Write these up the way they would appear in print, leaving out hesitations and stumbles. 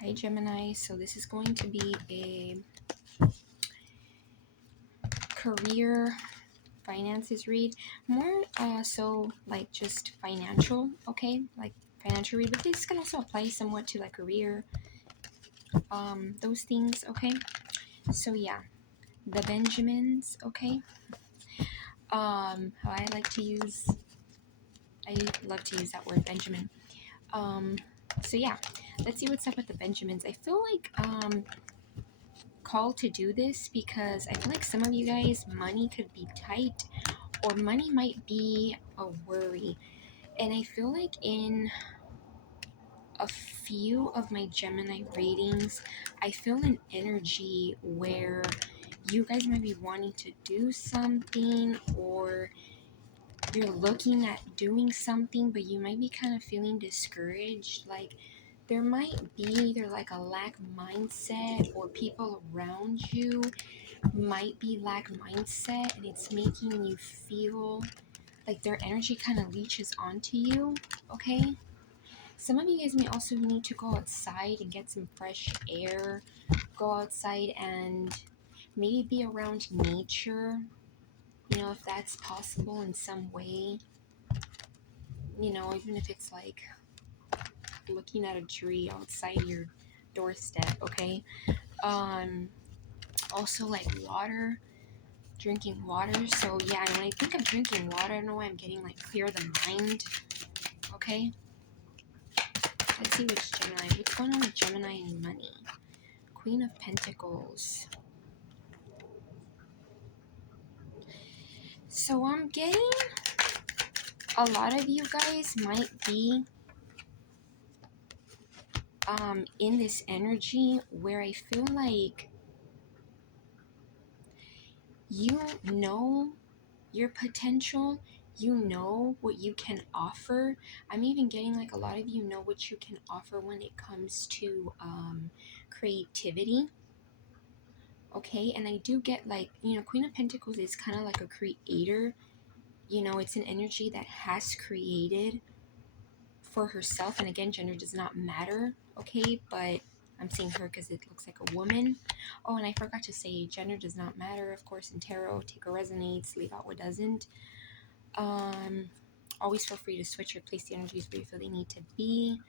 Hi Gemini, so this is going to be a career finances read, more so like just financial, okay, like financial read, but this can also apply somewhat to like career, those things, okay. So yeah, the Benjamins, okay. How I love to use that word Benjamin. um so yeah, let's see what's up with the Benjamins. I feel like called to do this because I feel like some of you guys money could be tight or money might be a worry. And I feel like in a few of my Gemini readings, I feel an energy where you guys might be wanting to do something, or you're looking at doing something, but you might be kind of feeling discouraged. Like there might be either like a lack mindset, or people around you might be lack mindset, and it's making you feel like their energy kind of leeches onto you, okay? Some of you guys may also need to go outside and get some fresh air, go outside and maybe be around nature, if that's possible in some way, even if it's like looking at a tree outside your doorstep, okay? Um, Also like water, drinking water. So yeah, when I think of drinking water, I don't know why I'm getting like clear the mind, okay? Let's see which Gemini. What's going on with Gemini and money? Queen of Pentacles. So I'm getting a lot of you guys might be in this energy where I feel like you know your potential, you know what you can offer. I'm even getting like a lot of you know what you can offer when it comes to creativity. Okay, and I do get like, Queen of Pentacles is kind of like a creator. It's an energy that has created for herself. And again, gender does not matter, okay? But I'm saying her because it looks like a woman. Oh, and I forgot to say, gender does not matter, of course, in tarot. Take what resonates, leave out what doesn't. Always feel free to switch or place the energies where you feel they need to be.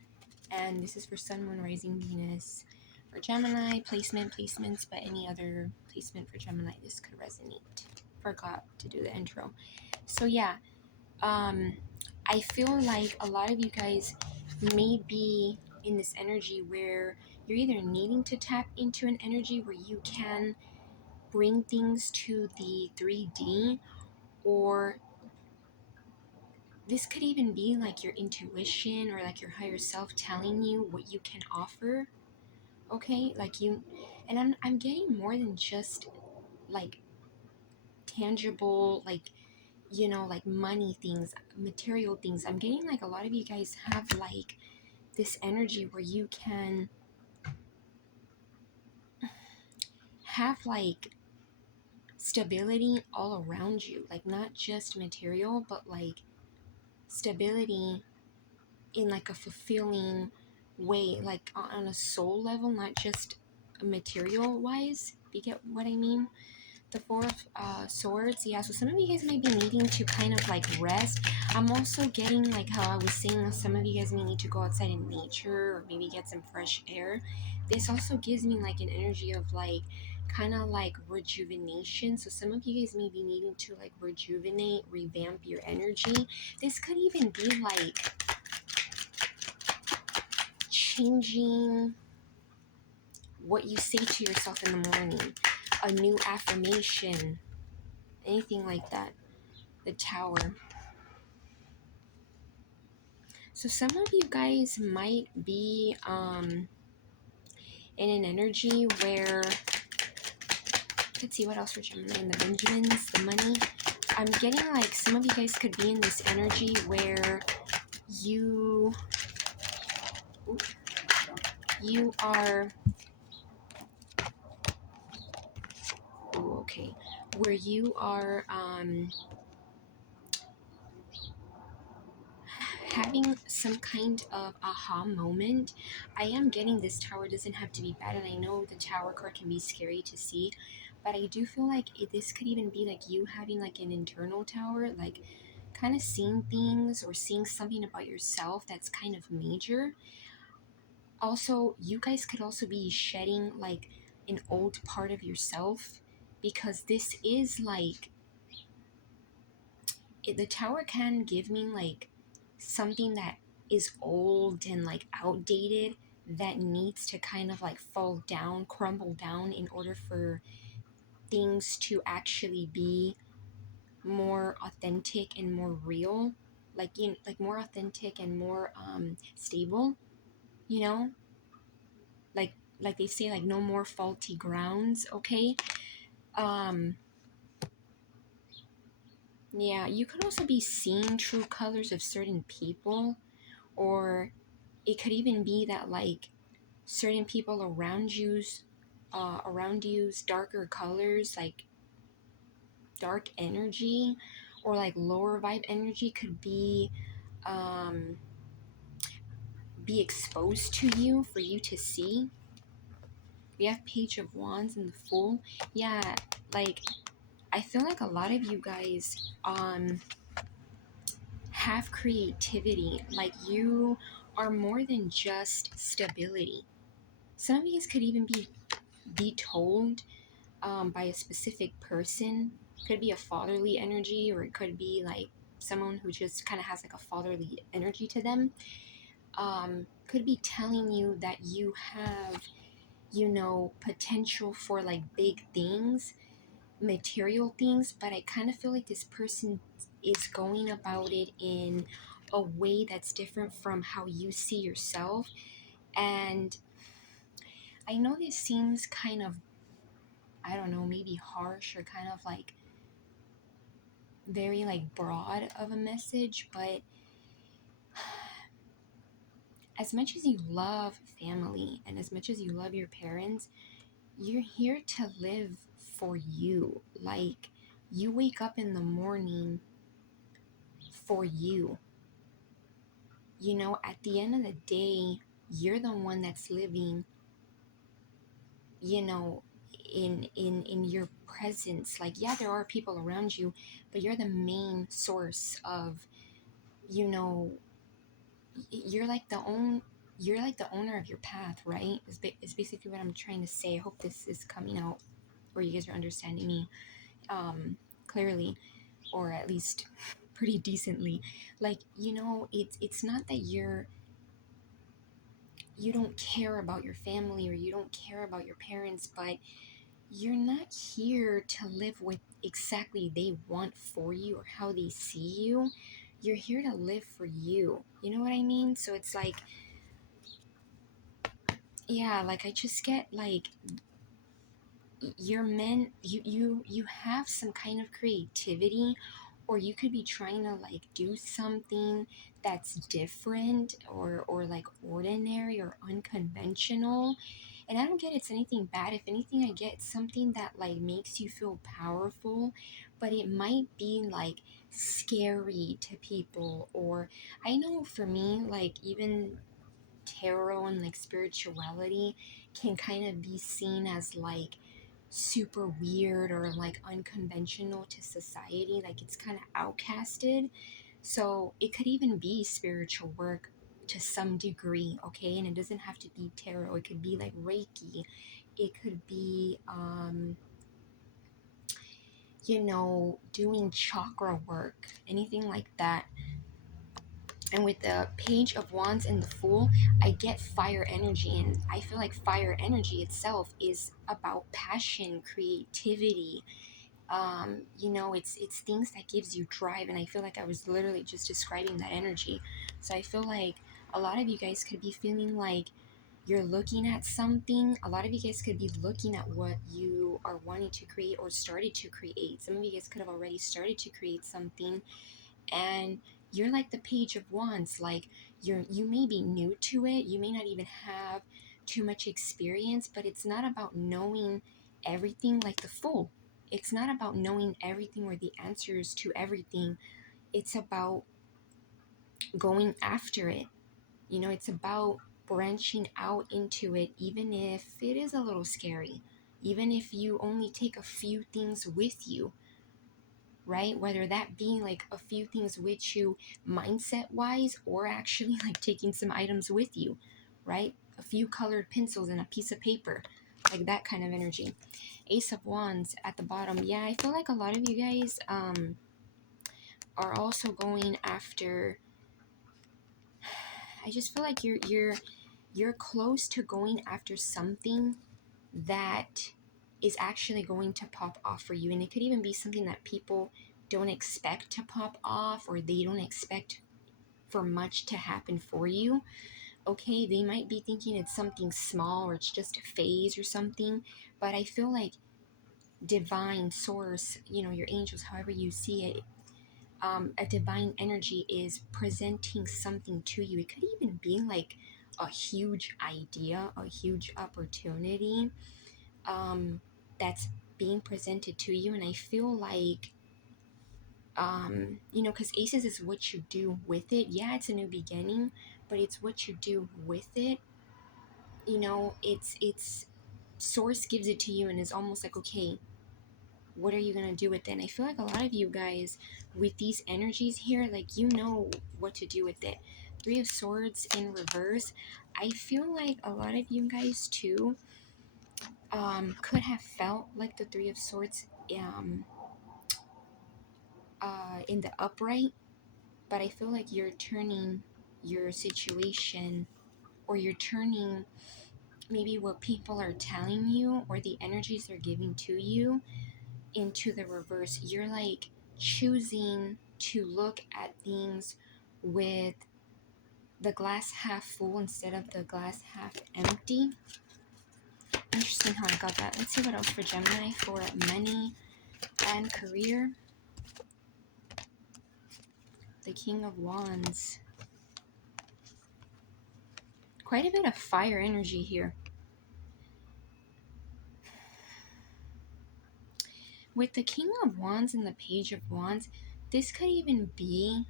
And this is for Sun, Moon, Rising, Venus. For Gemini, placements, but any other placement for Gemini, this could resonate. Forgot to do the intro. So yeah, I feel like a lot of you guys may be in this energy where you're either needing to tap into an energy where you can bring things to the 3D, or this could even be like your intuition or like your higher self telling you what you can offer, okay? Like and I'm getting more than just like tangible, like like money things, material things. I'm getting like a lot of you guys have like this energy where you can have like stability all around you, like not just material, but like stability in like a fulfilling way, like on a soul level, not just material wise. You get what I mean? The Four of Swords, yeah. So some of you guys might be needing to kind of like rest. I'm also getting like how I was saying, some of you guys may need to go outside in nature or maybe get some fresh air. This also gives me like an energy of like kind of like rejuvenation. So some of you guys may be needing to like rejuvenate, revamp your energy. This could even be like changing what you say to yourself in the morning, a new affirmation, anything like that. The Tower. So some of you guys might be in an energy where, let's see what else for Gemini and the Benjamins, the money. I'm getting like some of you guys could be in this energy where you are okay, where you are having some kind of aha moment. I am getting this tower doesn't have to be bad, and I know the tower card can be scary to see, but I do feel like this could even be like you having like an internal tower, like kind of seeing things or seeing something about yourself that's kind of major. Also, you guys could also be shedding like an old part of yourself, because this is like the tower can give me like something that is old and like outdated, that needs to kind of like fall down, crumble down, in order for things to actually be more authentic and more real, like like more authentic and more stable, you know, like they say, like no more faulty grounds. Okay. um yeah, you could also be seeing true colors of certain people, or it could even be that like certain people around you's darker colors, like dark energy, or like lower vibe energy could um be exposed to you for you to see. We have Page of Wands and the Fool. Yeah, like I feel like a lot of you guys have creativity. Like you are more than just stability. Some of you guys could even be told by a specific person. Could be a fatherly energy, or it could be like someone who just kind of has like a fatherly energy to them. Could be telling you that you have, you know, potential for like big things, material things, but I kind of feel like this person is going about it in a way that's different from how you see yourself. And I know this seems kind of, I don't know, maybe harsh or kind of like very like broad of a message, but as much as you love family and as much as you love your parents, you're here to live for you. Like you wake up in the morning for you. You know, at the end of the day, you're the one that's living, you know, in your presence. Like yeah, there are people around you, but you're the main source of, you know, you're like you're like the owner of your path, right? Is basically what I'm trying to say. I hope this is coming out, or you guys are understanding me clearly, or at least pretty decently. Like, you know, it's not that you don't care about your family or you don't care about your parents, but you're not here to live with exactly they want for you or how they see you. You're here to live for you. You know what I mean? So it's like, yeah, like I just get like you're meant, you have some kind of creativity, or you could be trying to like do something that's different, or like ordinary or unconventional. And I don't get it's anything bad. If anything, I get something that like makes you feel powerful, but it might be like scary to people. Or I know for me, like even tarot and like spirituality can kind of be seen as like super weird or like unconventional to society, like it's kind of outcasted. So it could even be spiritual work to some degree, okay? And it doesn't have to be tarot. It could be like Reiki. It could be you know, doing chakra work, anything like that. And with the Page of Wands and the Fool, I get fire energy, and I feel like fire energy itself is about passion, creativity. You know, it's things that gives you drive, and I feel like I was literally just describing that energy. So I feel like a lot of you guys could be feeling like you're looking at something. A lot of you guys could be looking at what you are wanting to create or started to create. Some of you guys could have already started to create something, and you're like the Page of Wands. Like you may be new to it, you may not even have too much experience, but it's not about knowing everything. Like the Fool, it's not about knowing everything or the answers to everything. It's about going after it. You know, it's about branching out into it, even if it is a little scary, even if you only take a few things with you, right? Whether that being like a few things with you mindset wise, or actually like taking some items with you, right? A few colored pencils and a piece of paper, like that kind of energy. Ace of Wands at the bottom. Yeah, I feel like a lot of you guys are also going after, I just feel like you're close to going after something that is actually going to pop off for you. And it could even be something that people don't expect to pop off, or they don't expect for much to happen for you. Okay, they might be thinking it's something small or it's just a phase or something, but I feel like divine source, you know, your angels, however you see it, a divine energy is presenting something to you. It could even be like a huge idea, a huge opportunity, that's being presented to you. And I feel like, you know, because aces is what you do with it. Yeah, it's a new beginning, but it's what you do with it. You know, it's source gives it to you and is almost like, okay, what are you going to do with it? And I feel like a lot of you guys with these energies here, like, you know what to do with it. Three of Swords in reverse. I feel like a lot of you guys too could have felt like the Three of Swords in the upright, but I feel like you're turning your situation, or you're turning maybe what people are telling you or the energies they're giving to you into the reverse. You're like choosing to look at things with the glass half full instead of the glass half empty. Interesting how I got that. Let's see what else for Gemini for money and career. The King of Wands. Quite a bit of fire energy here. With the King of Wands and the Page of Wands, this could even be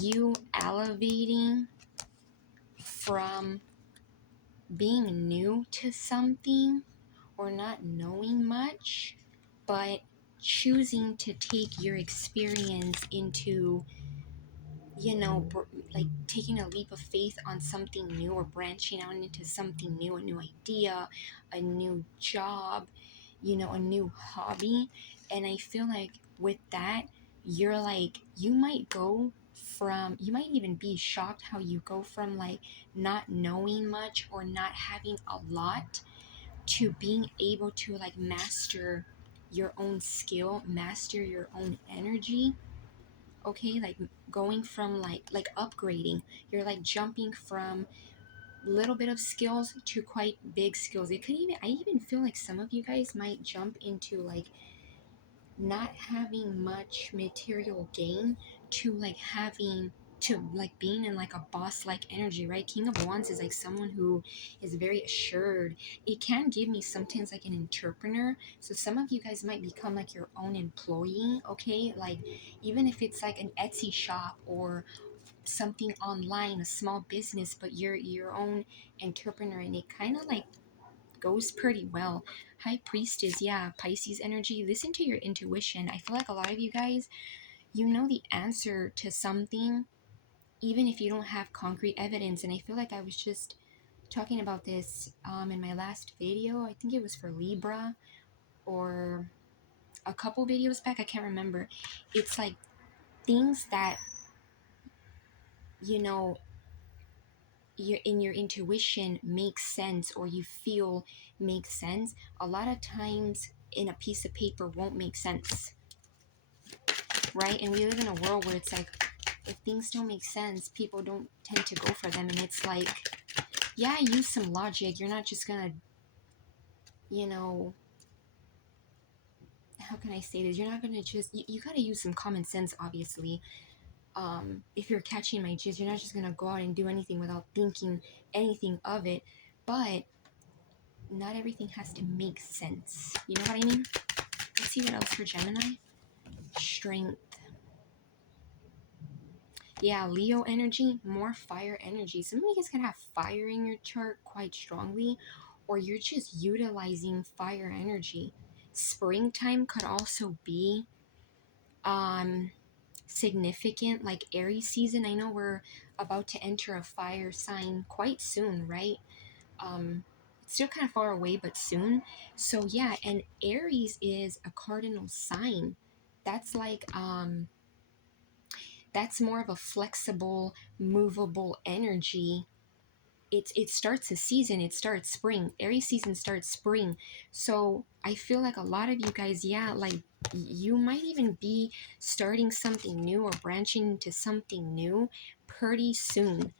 you elevating from being new to something or not knowing much, but choosing to take your experience into, you know, like taking a leap of faith on something new, or branching out into something new, a new idea, a new job, you know, a new hobby. And I feel like with that, you're like, you might go from, you might even be shocked how you go from like not knowing much or not having a lot to being able to like master your own skill, master your own energy. Okay, like going from like upgrading. You're like jumping from little bit of skills to quite big skills. It could even, I even feel like some of you guys might jump into like not having much material gain to like having, to like being in like a boss like energy, right? King of Wands is like someone who is very assured. It can give me sometimes like an entrepreneur. So some of you guys might become like your own employee, okay? Like even if it's like an Etsy shop or something online, a small business, but you're your own entrepreneur, and it kind of like goes pretty well. High Priestess, yeah, Pisces energy. Listen to your intuition. I feel like a lot of you guys, you know the answer to something, even if you don't have concrete evidence. And I feel like I was just talking about this in my last video. I think it was for Libra, or a couple videos back. I can't remember. It's like things that, you know, your in your intuition makes sense, or you feel makes sense. A lot of times in a piece of paper won't make sense, right? And we live in a world where it's like, if things don't make sense, people don't tend to go for them. And it's like, yeah, use some logic. You're not just gonna, you know, how can I say this? You're not gonna just, you gotta use some common sense, obviously. If you're catching my gist, you're not just gonna go out and do anything without thinking anything of it. But not everything has to make sense. You know what I mean? Let's see what else for Gemini. Strength. Yeah, Leo energy, more fire energy. Some of you guys can have fire in your chart quite strongly, or you're just utilizing fire energy. Springtime could also be significant, like Aries season. I know we're about to enter a fire sign quite soon, right? It's still kind of far away, but soon. So yeah, and Aries is a cardinal sign. That's like that's more of a flexible, movable energy. It starts a season, it starts spring. Aries season starts spring. So I feel like a lot of you guys, yeah, like you might even be starting something new or branching into something new pretty soon.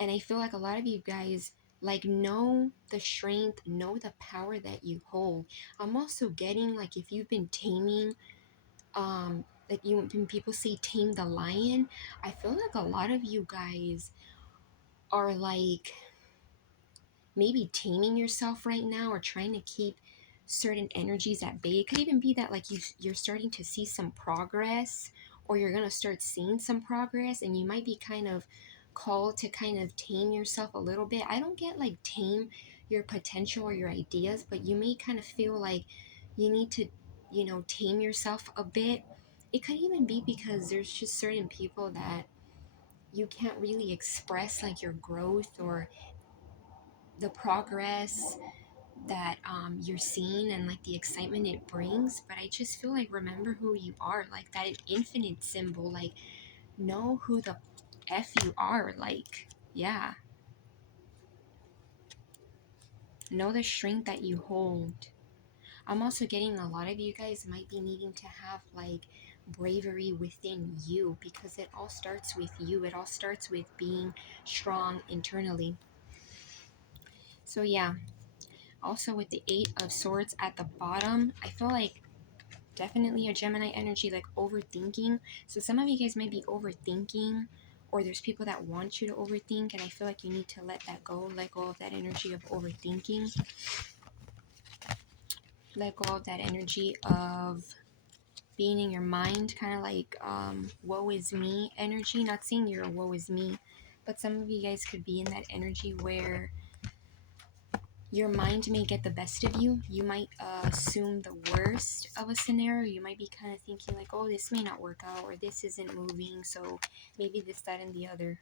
And I feel like a lot of you guys like know the strength, know the power that you hold. I'm also getting like if you've been taming like you when people say tame the lion, I feel like a lot of you guys are like maybe taming yourself right now or trying to keep certain energies at bay. It could even be that like you're starting to see some progress, or you're going to start seeing some progress, and you might be kind of called to kind of tame yourself a little bit. I don't get like tame your potential or your ideas, but you may kind of feel like you need to, you know, tame yourself a bit. It could even be because there's just certain people that you can't really express like your growth or the progress that you're seeing and like the excitement it brings. But I just feel like remember who you are, like that infinite symbol, like know who the F you are, like, yeah, know the strength that you hold. I'm also getting a lot of you guys might be needing to have like bravery within you, because it all starts with you. It all starts with being strong internally. So yeah, also with the 8 of Swords at the bottom, I feel like definitely a Gemini energy, like overthinking. So some of you guys might be overthinking, or there's people that want you to overthink, and I feel like you need to let that go. Let go of that energy of overthinking. Let go of that energy of being in your mind, kind of like woe is me energy. Not saying you're a woe is me, but some of you guys could be in that energy where your mind may get the best of you. You might assume the worst of a scenario. You might be kind of thinking like, oh, this may not work out, or this isn't moving, so maybe this, that, and the other.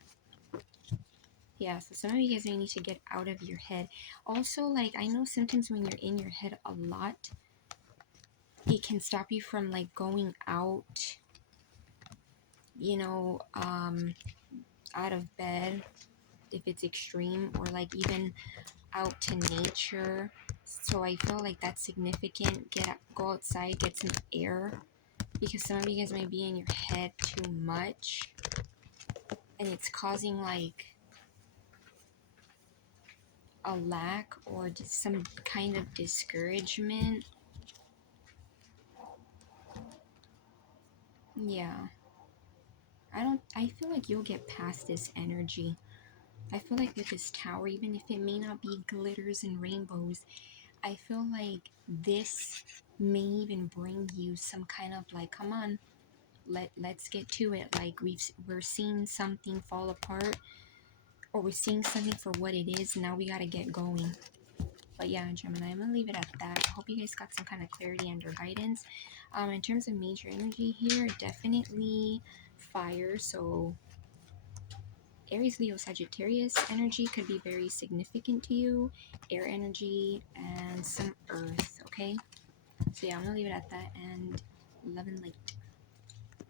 Yeah, so some of you guys may need to get out of your head. Also, like, I know sometimes when you're in your head a lot, it can stop you from like going out, you know, out of bed if it's extreme, or like even out to nature. So I feel like that's significant. Go outside, get some air, because some of you guys might be in your head too much, and it's causing like a lack or just some kind of discouragement. Yeah, I feel like you'll get past this energy. I feel like with this tower, even if it may not be glitters and rainbows, I feel like this may even bring you some kind of like, come on, let's get to it. Like we're seeing something fall apart, or we're seeing something for what it is. Now we got to get going. But yeah, Gemini, I'm gonna leave it at that. I hope you guys got some kind of clarity under guidance. In terms of major energy here, definitely fire. So Aries, Leo, Sagittarius energy could be very significant to you. Air energy and some earth. Okay, so yeah, I'm gonna leave it at that, and love and light.